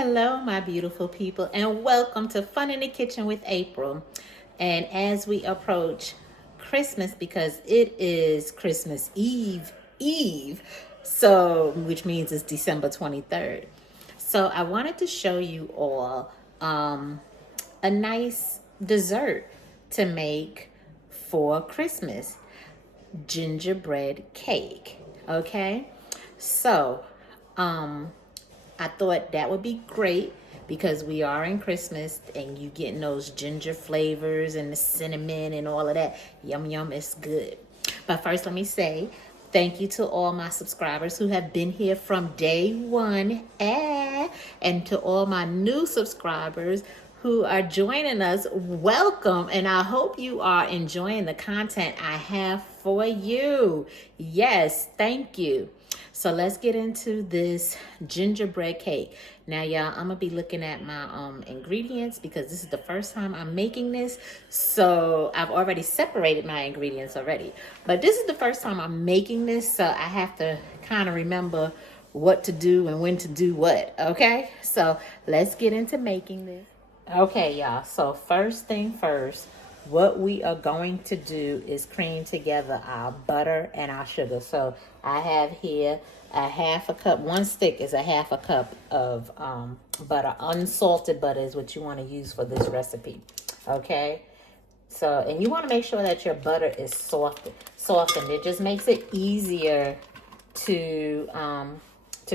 Hello, my beautiful people, and welcome to Fun in the Kitchen with April. And as we approach Christmas, because it is Christmas Eve, so which means it's December 23rd. So I wanted to show you all a nice dessert to make for Christmas, gingerbread cake. Okay, so I thought that would be great because we are in Christmas and you getting those ginger flavors and the cinnamon and all of that. Yum, yum, it's good. But first, let me say thank you to all my subscribers who have been here from day one. And to all my new subscribers who are joining us, welcome. And I hope you are enjoying the content I have for you. Yes, thank you. So let's get into this gingerbread cake. Now, y'all, I'm going to be looking at my ingredients because this is the first time I'm making this. So I've already separated my ingredients already. But this is the first time I'm making this, so I have to kind of remember what to do and when to do what, okay? So let's get into making this. Okay, y'all, so first thing first, what we are going to do is cream together our butter and our sugar. So I have here a half a cup, one stick is a half a cup of butter. Unsalted butter is what you want to use for this recipe, okay? So, and you want to make sure that your butter is softened. It just makes it easier to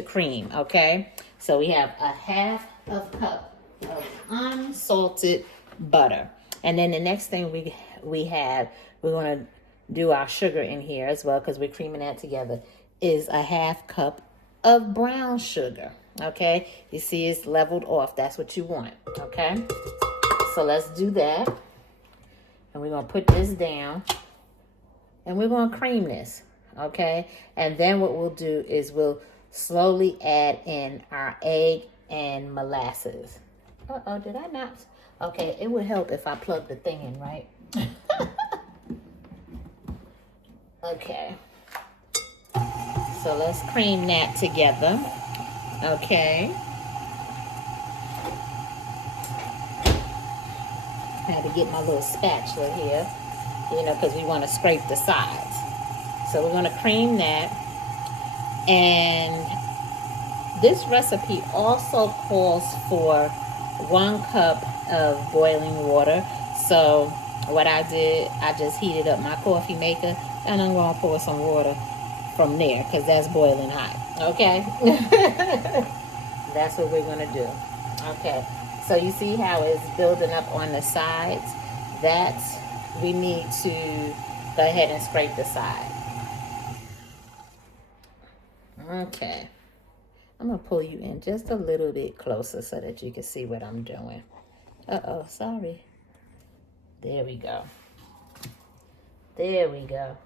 cream, okay? So we have a half of cup of unsalted butter. And then the next thing we're going to do our sugar in here as well because we're creaming that together, is a half cup of brown sugar, okay? You see it's leveled off. That's what you want, okay? So let's do that. And we're going to put this down. And we're going to cream this, okay? And then what we'll do is we'll slowly add in our egg and molasses. Uh-oh, did I not? Okay, it would help if I plug the thing in, right? Okay. So let's cream that together. Okay. I had to get my little spatula here, because we want to scrape the sides. So we're going to cream that. And this recipe also calls for 1 cup of boiling water. So what I did, I just heated up my coffee maker and I'm going to pour some water from there because that's boiling hot. Okay. That's what we're going to do. Okay. So you see how it's building up on the sides? That's, we need to go ahead and scrape the side. Okay. I'm going to pull you in just a little bit closer so that you can see what I'm doing. Uh-oh, sorry. There we go. There we go.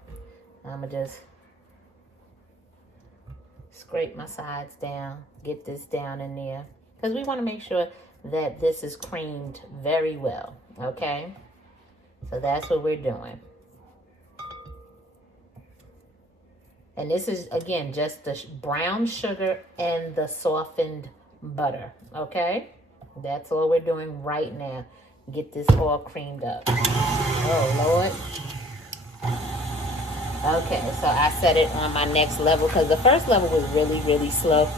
I'm going to just scrape my sides down, get this down in there. Because we want to make sure that this is creamed very well, okay? So that's what we're doing. And this is, again, just the brown sugar and the softened butter, okay? That's all we're doing right now. Get this all creamed up. Oh, Lord. Okay, so I set it on my next level because the first level was really, really slow.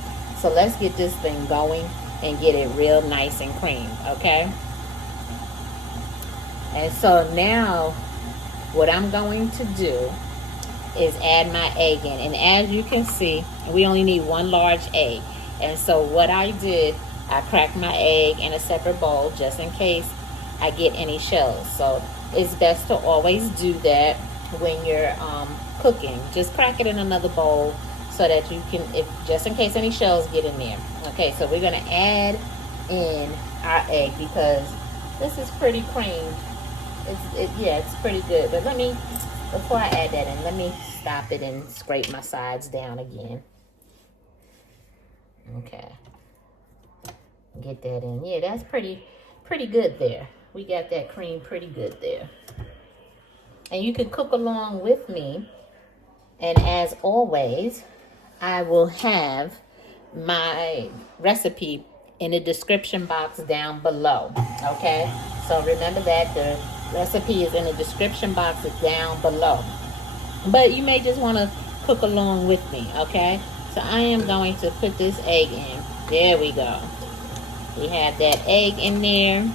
So let's get this thing going and get it real nice and creamed, okay? And so now what I'm going to do is add my egg in. And as you can see, we only need 1 large egg. And so what I did, I cracked my egg in a separate bowl just in case I get any shells. So it's best to always do that when you're cooking. Just crack it in another bowl so that you can, if just in case any shells get in there. Okay, so we're going to add in our egg because this is pretty creamed. It's pretty good. But before I add that in, let me stop it and scrape my sides down again. Okay. Get that in. Yeah, that's pretty good there. We got that cream pretty good there. And you can cook along with me. And as always, I will have my recipe in the description box down below. Okay, so remember that the recipe is in the description box down below. But you may just want to cook along with me. Okay, so I am going to put this egg in. There we go. We have that egg in there.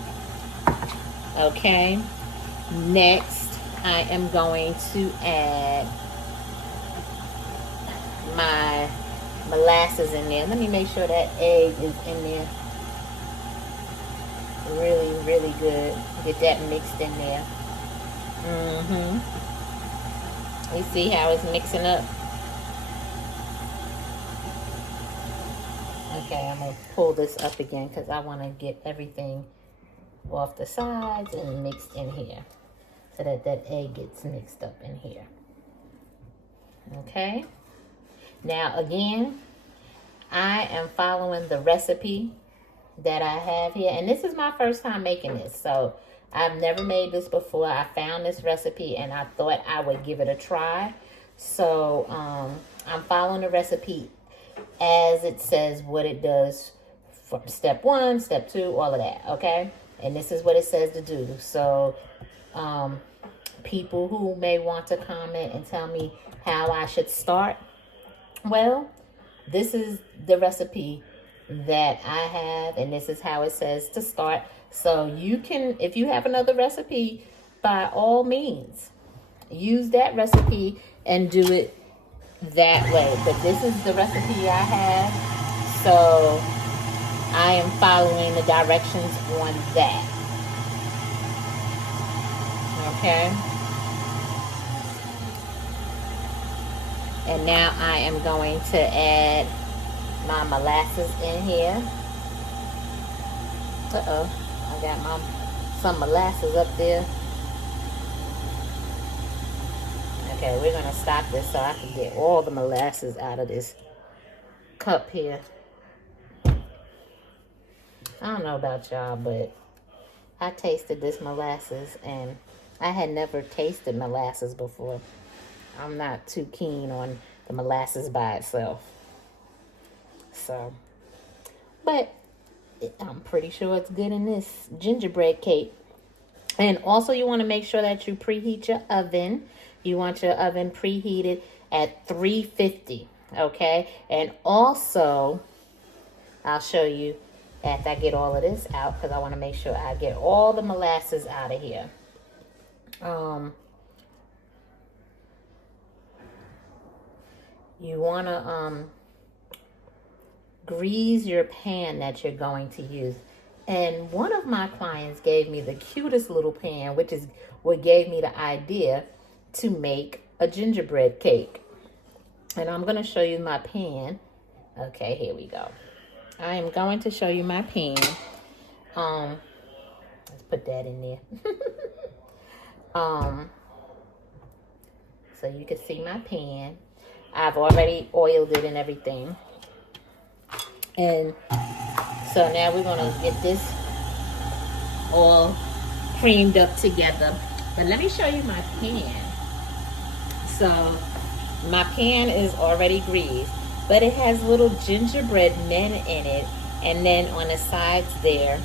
Okay, next I am going to add my molasses in there. Let me make sure that egg is in there really good. Get that mixed in there. You see how it's mixing up? Okay, I'm going to pull this up again because I want to get everything off the sides and mixed in here so that that egg gets mixed up in here. Okay. Now again, I am following the recipe that I have here, and this is my first time making this, so I've never made this before. I found this recipe and I thought I would give it a try. So I'm following the recipe as it says what it does from step 1, step 2, all of that. Okay, and this is what it says to do. So people who may want to comment and tell me how I should start, well, this is the recipe that I have, and this is how it says to start. So you can, if you have another recipe, by all means, use that recipe and do it that way. But this is the recipe I have, so I am following the directions on that. Okay. And now I am going to add my molasses in here. I got some molasses up there. Okay, we're gonna stop this so I can get all the molasses out of this cup here. I don't know about y'all, but I tasted this molasses and I had never tasted molasses before. I'm not too keen on the molasses by itself. So, but I'm pretty sure it's good in this gingerbread cake. And also you want to make sure that you preheat your oven. You want your oven preheated at 350, okay? And also, I'll show you after I get all of this out, because I want to make sure I get all the molasses out of here. You want to grease your pan that you're going to use. And one of my clients gave me the cutest little pan, which is what gave me the idea to make a gingerbread cake. And I'm going to show you my pan. Okay, here we go. I am going to show you my pan. Let's put that in there. So you can see my pan. I've already oiled it and everything. And so now we're going to get this all creamed up together. But let me show you my pan. So my pan is already greased, but it has little gingerbread men in it. And then on the sides there,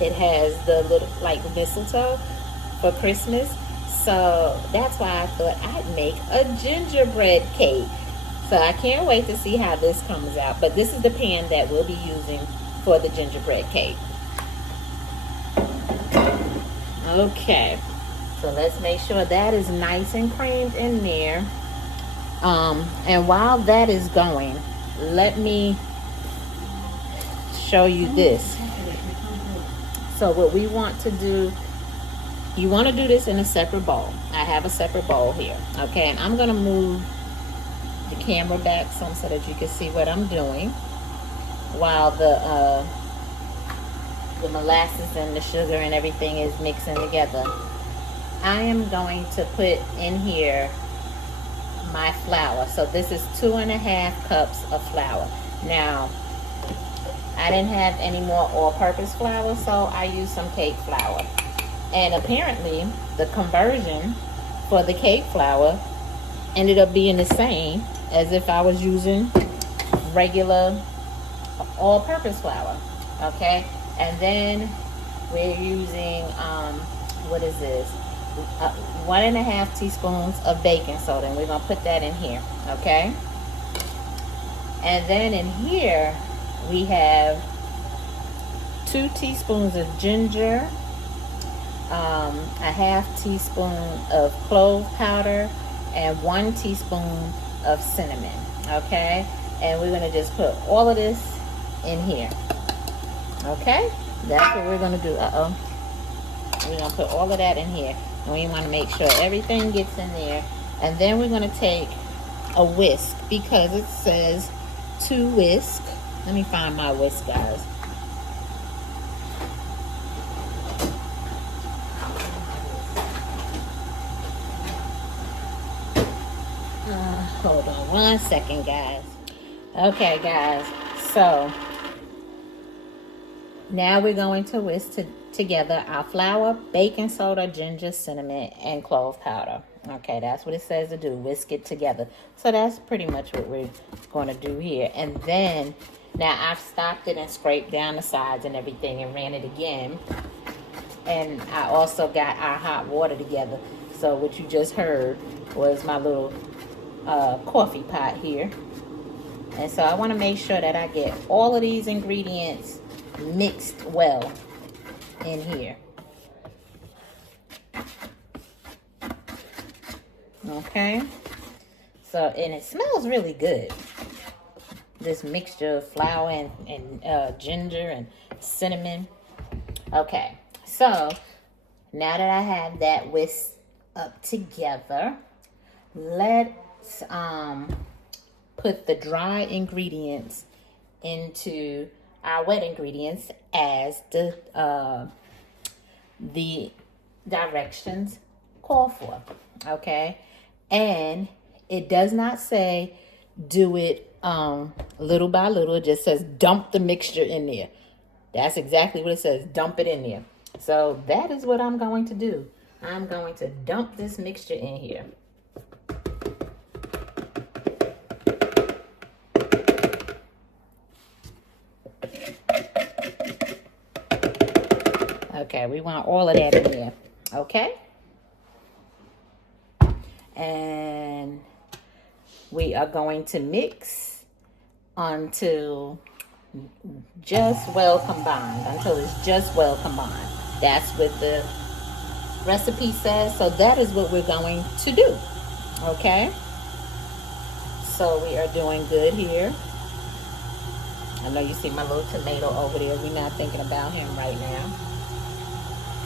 it has the little like mistletoe for Christmas. So that's why I thought I'd make a gingerbread cake. So I can't wait to see how this comes out. But this is the pan that we'll be using for the gingerbread cake. Okay. So let's make sure that is nice and creamed in there. And while that is going, let me show you this. So what we want to do, you want to do this in a separate bowl. I have a separate bowl here. Okay, and I'm going to move the camera back some so that you can see what I'm doing while the molasses and the sugar and everything is mixing together. I am going to put in here my flour. So this is 2.5 cups of flour. Now, I didn't have any more all-purpose flour, so I used some cake flour. And apparently, the conversion for the cake flour ended up being the same as if I was using regular all-purpose flour. Okay, and then we're using what is this? 1.5 teaspoons of baking soda, and we're gonna put that in here. Okay, and then in here we have 2 teaspoons of ginger, a half teaspoon of clove powder, and 1 teaspoon of cinnamon. Okay, and we're gonna just put all of this in here. Okay, that's what we're gonna do. We're gonna put all of that in here, and we want to make sure everything gets in there. And then we're gonna take a whisk, because it says to whisk. Let me find my whisk, guys. Hold on 1 second, guys. Okay, guys, so now we're going to whisk together our flour, baking soda, ginger, cinnamon, and clove powder. Okay, that's what it says to do. Whisk it together. So that's pretty much what we're going to do here. And then, now I've stopped it and scraped down the sides and everything and ran it again. And I also got our hot water together. So what you just heard was my little coffee pot here. And so I want to make sure that I get all of these ingredients mixed well in here. Okay, so, and it smells really good, this mixture of flour and ginger and cinnamon. Okay, so now that I have that whisked up together, let's put the dry ingredients into our wet ingredients as the directions call for. Okay, and it does not say do it little by little. It just says dump the mixture in there. That's exactly what it says. Dump it in there. So that is what I'm going to do. I'm going to dump this mixture in here. Okay, we want all of that in there. Okay? And we are going to mix until just well combined. Until it's just well combined. That's what the recipe says. So that is what we're going to do. Okay? So we are doing good here. I know you see my little tomato over there. We're not thinking about him right now.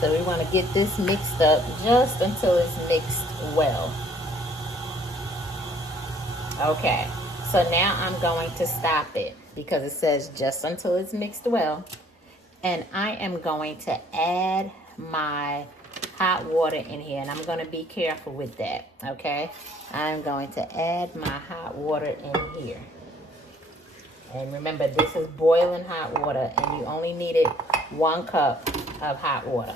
So we want to get this mixed up just until it's mixed well. Okay, so now I'm going to stop it because it says just until it's mixed well. And I am going to add my hot water in here, and I'm going to be careful with that, okay? I'm going to add my hot water in here. And remember, this is boiling hot water, and you only needed 1 cup of hot water.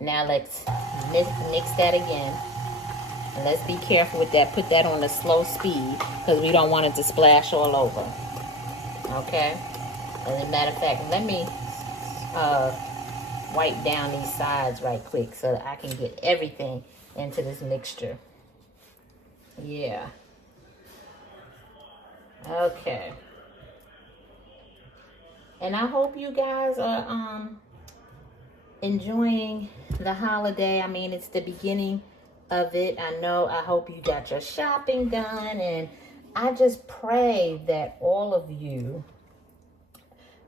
Now let's mix that again. And let's be careful with that. Put that on a slow speed because we don't want it to splash all over. Okay? As a matter of fact, let me wipe down these sides right quick so that I can get everything into this mixture. Yeah. Okay. And I hope you guys are enjoying the holiday. I mean, it's the beginning of it. I hope you got your shopping done, and I just pray that all of you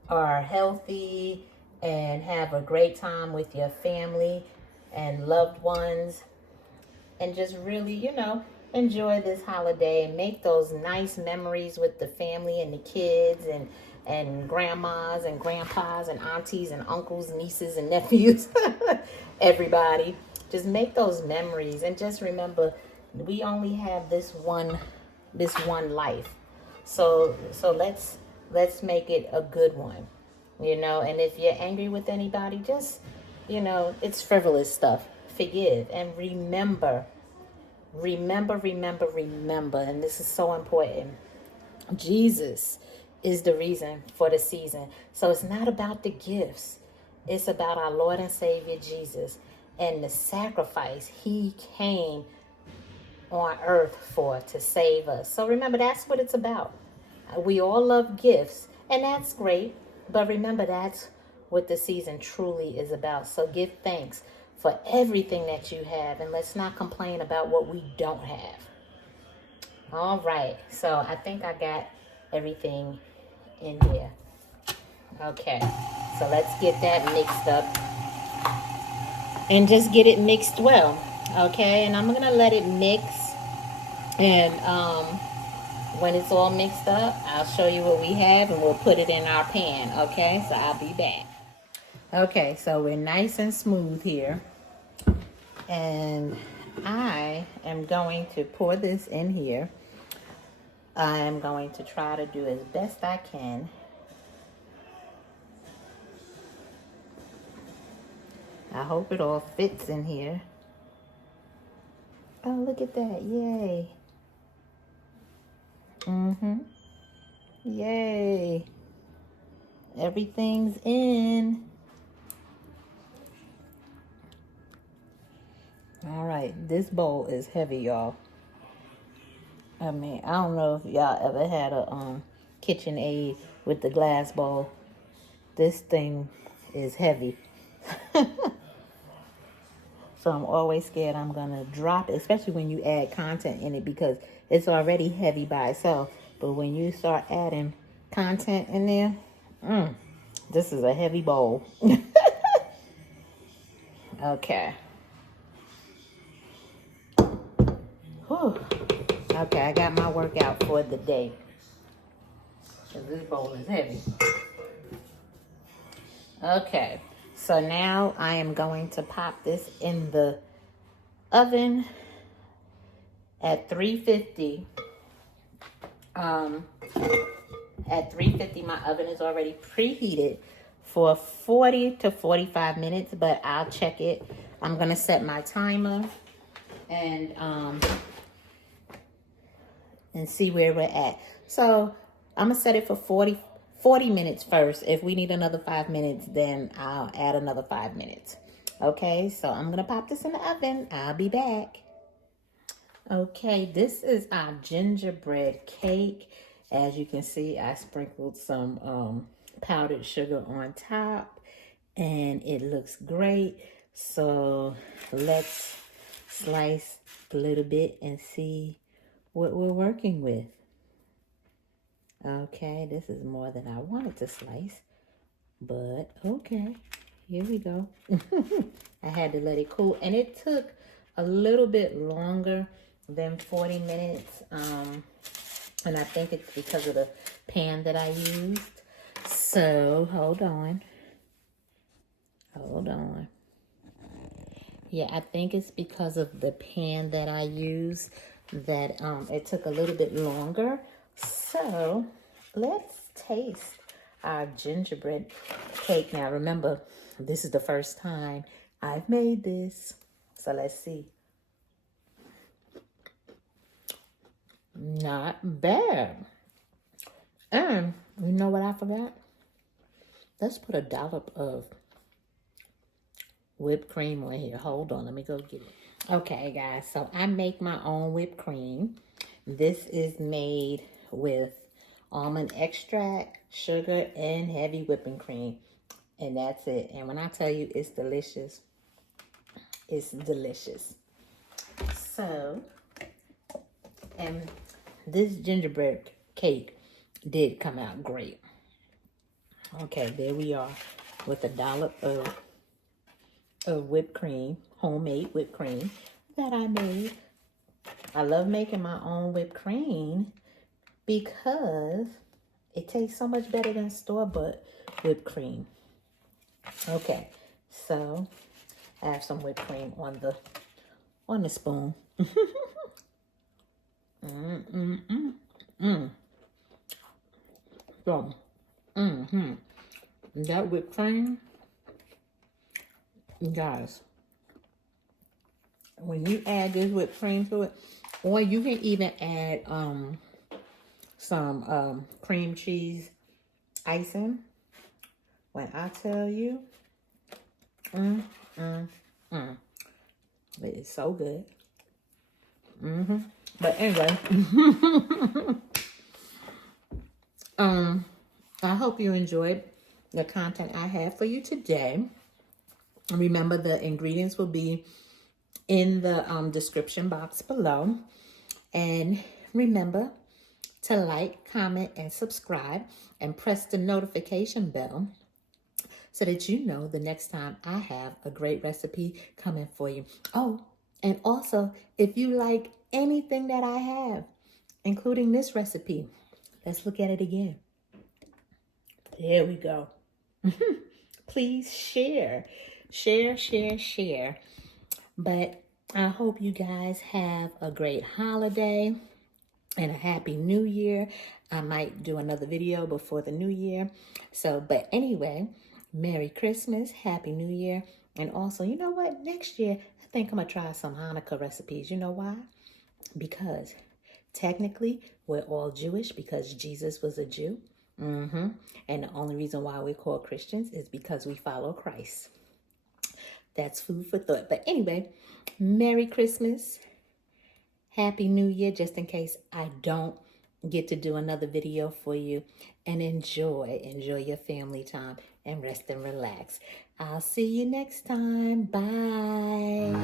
are healthy and have a great time with your family and loved ones, and just really, enjoy this holiday and make those nice memories with the family and the kids and grandmas and grandpas and aunties and uncles, nieces and nephews, everybody. Just make those memories, and just remember, we only have this one life. So let's make it a good one, And if you're angry with anybody, just, it's frivolous stuff. Forgive and remember, and this is so important. Jesus is the reason for the season. So it's not about the gifts. It's about our Lord and Savior Jesus and the sacrifice he came on earth for to save us. So remember, that's what it's about. We all love gifts, and that's great. But remember, that's what the season truly is about. So give thanks for everything that you have, and let's not complain about what we don't have. All right, so I think I got everything in here. Okay, so let's get that mixed up and just get it mixed well. Okay, and I'm gonna let it mix, and when it's all mixed up, I'll show you what we have and we'll put it in our pan. Okay, so I'll be back. Okay, so we're nice and smooth here, and I am going to pour this in here. I am going to try to do as best I can. I hope it all fits in here. Oh, look at that. Yay. Yay. Everything's in. All right. This bowl is heavy, y'all. I mean, I don't know if y'all ever had a KitchenAid with the glass bowl. This thing is heavy. So I'm always scared I'm going to drop it, especially when you add content in it, because it's already heavy by itself. But when you start adding content in there, this is a heavy bowl. Okay. Whew. Okay, I got my workout for the day. This bowl is heavy. Okay, so now I am going to pop this in the oven at 350. At 350, my oven is already preheated for 40 to 45 minutes, but I'll check it. I'm gonna set my timer and see where we're at. So I'm gonna set it for 40 minutes first. If we need another 5 minutes, then I'll add another 5 minutes. Okay, so I'm gonna pop this in the oven. I'll be back. Okay, this is our gingerbread cake. As you can see, I sprinkled some powdered sugar on top, and it looks great. So let's slice a little bit and see what we're working with. Okay, this is more than I wanted to slice, but okay, here we go. I had to let it cool, and it took a little bit longer than 40 minutes, and I think it's because of the pan that I used. So hold on. Yeah, I think it's because of the pan that I used that it took a little bit longer. So let's taste our gingerbread cake. Now remember, this is the first time I've made this. So let's see. Not bad. And you know what I forgot? Let's put a dollop of whipped cream on here. Hold on, let me go get it. Okay, guys, so I make my own whipped cream. This is made with almond extract, sugar, and heavy whipping cream. And that's it. And when I tell you it's delicious, it's delicious. So, and this gingerbread cake did come out great. Okay, there we are with a dollop of whipped cream, homemade whipped cream that I made. I love making my own whipped cream because it tastes so much better than store-bought whipped cream. Okay, so I have some whipped cream on the spoon. So, that whipped cream, guys, when you add this whipped cream to it, or you can even add some cream cheese icing. When I tell you, mm, mm, mm, it is so good. But anyway, I hope you enjoyed the content I have for you today. Remember, the ingredients will be in the description box below. And remember to like, comment, and subscribe, and press the notification bell so that you know the next time I have a great recipe coming for you. Oh, and also, if you like anything that I have, including this recipe, let's look at it again. There we go. Please share. Share, share, share. But I hope you guys have a great holiday and a happy new year. I might do another video before the new year. So, but anyway, Merry Christmas, Happy New Year. And also, you know what? Next year, I think I'm going to try some Hanukkah recipes. You know why? Because technically, we're all Jewish because Jesus was a Jew. And the only reason why we're called Christians is because we follow Christ. That's food for thought. But anyway, Merry Christmas. Happy New Year, just in case I don't get to do another video for you. And enjoy your family time and rest and relax. I'll see you next time. Bye.